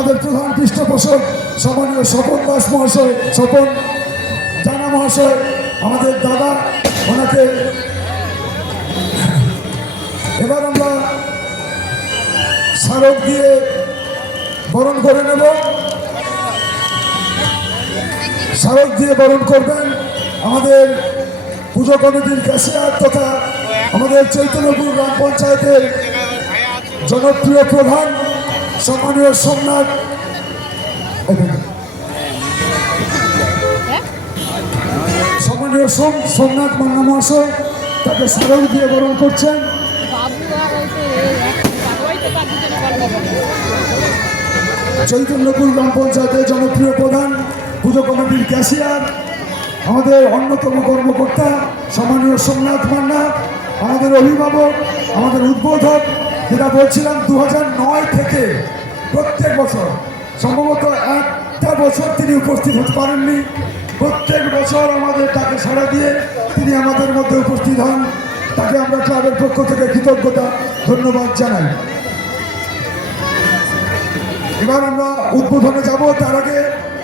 আমাদের প্রধান পৃষ্ঠপোষক সম্মানীয় স্বপন দাস মহাশয়, স্বপন জানা মহাশয়, আমাদের দাদা, ওনাকে এবার আমরা স্মারক দিয়ে বরণ করে নেব। স্মারক দিয়ে বরণ করবেন আমাদের পুজো কমিটির ক্যাশিয়ার তথা আমাদের চৈতন্যপুর গ্রাম পঞ্চায়েতের জনপ্রিয় প্রধান সম্মানীয় সোমনাথ মান্না মহাশয়, তাকে স্মারক দিয়ে বরণ করছেন। চৈতন্যপুর গ্রাম পঞ্চায়েতের জনপ্রিয় প্রধান, পুজো কমিটির ক্যাশিয়ার, আমাদের অন্যতম কর্মকর্তা সম্মানীয় সোমনাথ মান্না, আমাদের অভিভাবক, আমাদের উদ্বোধক, যেটা বলছিলাম 2009 থেকে প্রত্যেক বছর, সম্ভবত একটা বছর তিনি উপস্থিত হতে পারেননি, প্রত্যেক বছর আমাদের তাকে সাড়া দিয়ে তিনি আমাদের মধ্যে উপস্থিত হন। তাকে আমরা ক্লাবের পক্ষ থেকে কৃতজ্ঞতা ধন্যবাদ জানাই। এবার আমরা উদ্বোধনে যাব, তার আগে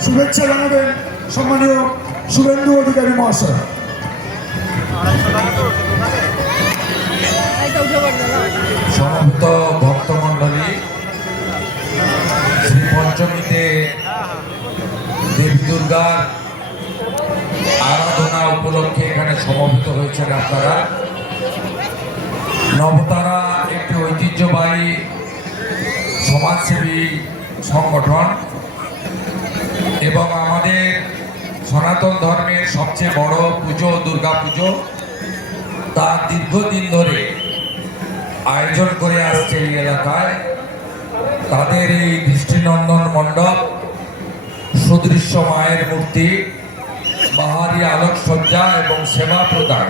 শুভেচ্ছা জানাবেন সম্মানীয় শুভেন্দু অধিকারী মহাশয়। সমস্ত ভক্তমণ্ডলী, শ্রী পঞ্চমীতে দেবী দুর্গার আরাধনা উপলক্ষে এখানে সমবেত হয়েছেন আপনারা। নবতারা একটি ঐতিহ্যবাহী সমাজসেবী সংগঠন এবং আমাদের সনাতন ধর্মের সবচেয়ে বড় পুজো দুর্গা পুজো, তার দীর্ঘদিন ধরে আয়োজন করে আসছে এই এলাকায়। তাদের এই দৃষ্টিনন্দন মণ্ডপ, সুদৃশ্য মায়ের মূর্তি, বাহারি আলোকসজ্জা এবং সেবা প্রদান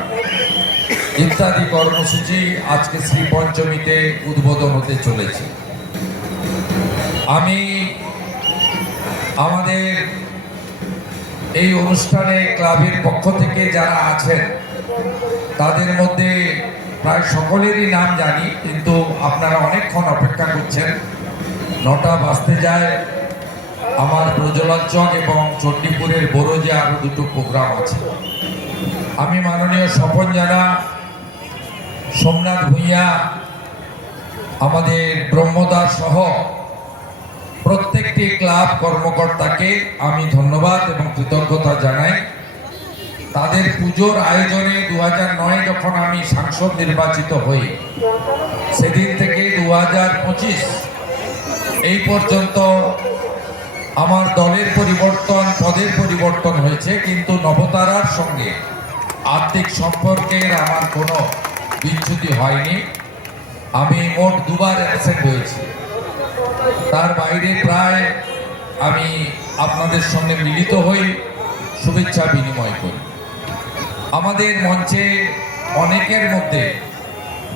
ইত্যাদি কর্মসূচি আজকে শ্রী পঞ্চমীতে উদ্বোধন হতে চলেছে। আমি আমাদের এই অনুষ্ঠানে ক্লাবের পক্ষ থেকে যারা আছেন তাদের মধ্যে প্রায় সকলেরই নাম জানি, কিন্তু আপনারা অনেকক্ষণ অপেক্ষা করছেন, 9টা বাজতে যায়। আমার ব্রজলাচক এবং চণ্ডীপুরের বড়জে আরও 2টো প্রোগ্রাম আছে। আমি মাননীয় স্বপন জানা, সোমনাথ ভূঁইয়া, আমাদের ব্রহ্মদাস সহ প্রত্যেকটি ক্লাব কর্মকর্তাকে আমি ধন্যবাদ এবং কৃতজ্ঞতা জানাই। তাদের পুজোর আয়োজনে 2009 যখন আমি সাংসদ নির্বাচিত হই, সেদিন থেকে 2025 এই পর্যন্ত আমার দলের পরিবর্তন, পদের পরিবর্তন হয়েছে, কিন্তু নবতারার সঙ্গে আর্থিক সম্পর্কের আমার কোনো বিচ্যুতি হয়নি। আমি মোট 2বার অ্যাবসেন্ট হয়েছি, তার বাইরে প্রায় আমি আপনাদের সঙ্গে মিলিত হই, শুভেচ্ছা বিনিময় করি। আমাদের মঞ্চে অনেকের মধ্যে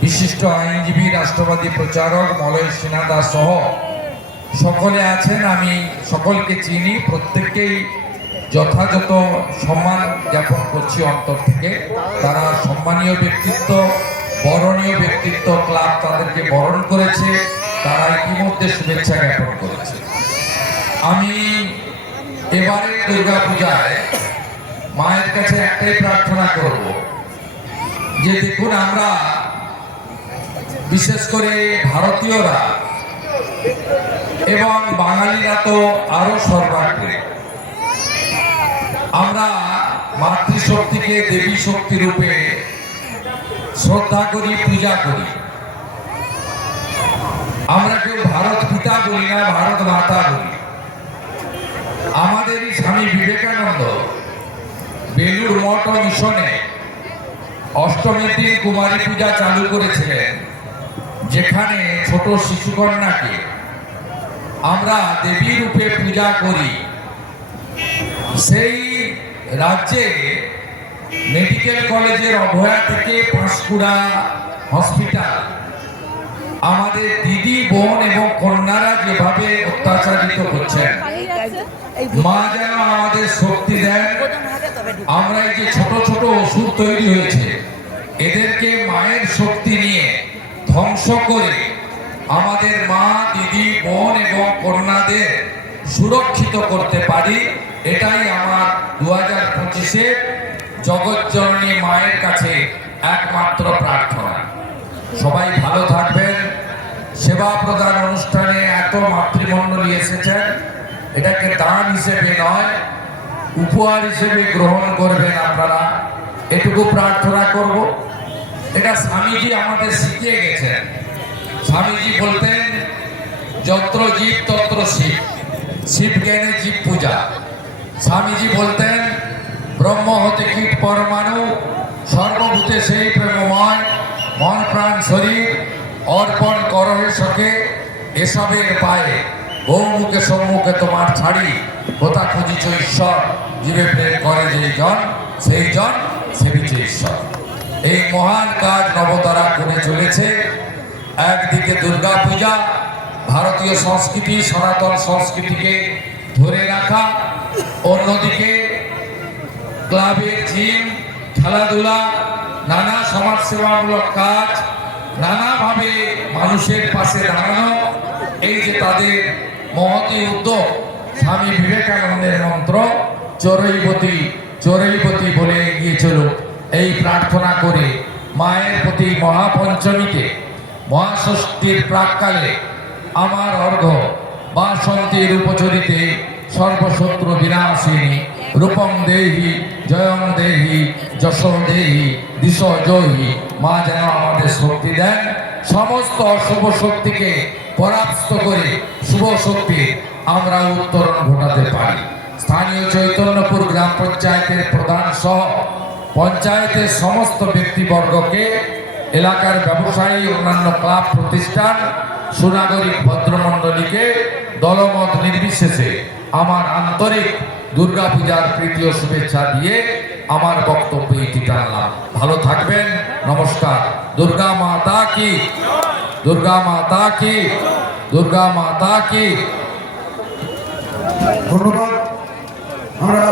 বিশিষ্ট আইনজীবী, রাষ্ট্রবাদী প্রচারক মলয় সিনহা দাস সহ সকলে আছেন। আমি সকলকে চিনি, প্রত্যেককেই যথাযথ সম্মান জ্ঞাপন করছি অন্তর থেকে। তারা সম্মানীয় ব্যক্তিত্ব, বরণীয় ব্যক্তিত্ব, ক্লাব তাদেরকে বরণ করেছে, তারা ইতিমধ্যে শুভেচ্ছা জ্ঞাপন করেছে। আমি এবারে দুর্গা পূজায় মায়ের কাছে একটাই প্রার্থনা করব যে দেখুন, আমরা বিশেষ করে ভারতীয়রা এবং বাঙালিরা তো আরো সর্বাগ্রে, আমরা মাতৃশক্তিকে দেবী শক্তি রূপে শ্রদ্ধা করি, পূজা করি। আমরা কেউ ভারত পিতা বলি না, ভারত মাতা বলি। আমাদেরই স্বামী বিবেকানন্দ বেলুর মঠ ও মিশনে অষ্টমীর দিন কুমারী পূজা চালু করেছিলেন, যেখানে ছোট শিশুকন্যাকে আমরা দেবী রূপে পূজা করি। সেই রাজ্যে মেডিকেল কলেজের অভয়া থেকে পাঁশকুড়া হসপিটাল আমাদের দিদি, বোন এবং কন্যারা যেভাবে অত্যাচারিত হচ্ছেন, মা যেন আমাদের শক্তি দেন। আমরা এই যে ছোট ছোট ওষুধ তৈরি হয়েছে, এদেরকে মায়ের শক্তি নিয়ে ধ্বংস করে আমাদের মা, দিদি, বোন এবং কন্যাদের সুরক্ষিত করতে পারি, এটাই আমার 2025-এ জগৎজননী মায়ের কাছে একমাত্র প্রার্থনা। সবাই ভালো থাকবেন। সেবা প্রদান অনুষ্ঠানে এত মাতৃমণ্ডলী এসেছেন, এটাকে দান হিসেবে নয়, উপহার হিসেবে গ্রহণ করবেন আপনারা, এটুকু প্রার্থনা করব। এটা স্বামীজি আমাদের শিখিয়ে গেছেন। স্বামীজি বলতেন, যত্র জীব তত্র শিব, শিব জ্ঞানে জীব পূজা। স্বামীজি বলতেন, ব্রহ্ম হতে কীট পরমাণু, সর্বভূতে সেই প্রেমময়, মন প্রাণ শরীর অর্পণ করহে সখে, এসবের পায়ে গৌমুখে সম্মুখে তোমার ছাড়ি, কোথা খুঁজিছ ঈশ্বর, জীবে প্রেম করে যেই জন, সেই জন সেবিছে ঈশ্বর। এই মহান কাজ নবতারা করে চলেছে। একদিকে দুর্গা পূজা, ভারতীয় সংস্কৃতি, সনাতন সংস্কৃতিকে ধরে রাখা, অন্যদিকে ক্লাবের জিম, খেলাধুলা, নানা সমাজসেবামূলক কাজ, নানাভাবে মানুষের পাশে দাঁড়ানো, এই যে তাদের মহতী উদ্যোগ। স্বামী বিবেকানন্দের মন্ত্র চরৈবতী চরৈবতী বলে এগিয়ে চলুক, এই প্রার্থনা করে মায়ের প্রতি মহাপঞ্চমীতে, মহাষষ্ঠীর প্রাককালে আমার অর্ঘ্য বাসন্তীর উপচরিতে সর্বশত্রু বিনাশিনী রূপং দেহি জয়ং দেহি যশ দেহি দিশ জয়ী। মা যেন আমাদের শক্তি দেন, সমস্ত অশুভ শক্তিকে পরাস্ত করে শুভ শক্তি আমরা উত্তরণ ঘটাতে পারি। স্থানীয় চৈতন্যপুর গ্রাম পঞ্চায়েতের প্রধান সহ পঞ্চায়েতের সমস্ত ব্যক্তিবর্গকে, এলাকার ব্যবসায়ী, অন্যান্য ক্লাব প্রতিষ্ঠান, সুনাগরিক ভদ্রমণ্ডলীকে দলমত নির্বিশেষে আমার আন্তরিক দুর্গাপূজার প্রীতি ও শুভেচ্ছা দিয়ে আমার বক্তব্য এটি টানলাম। ভালো থাকবেন। নমস্কার। দুর্গা মাতা কি, দুর্গা মাতা কি, দুর্গা মাতা কি। ধন্যবাদ। আমরা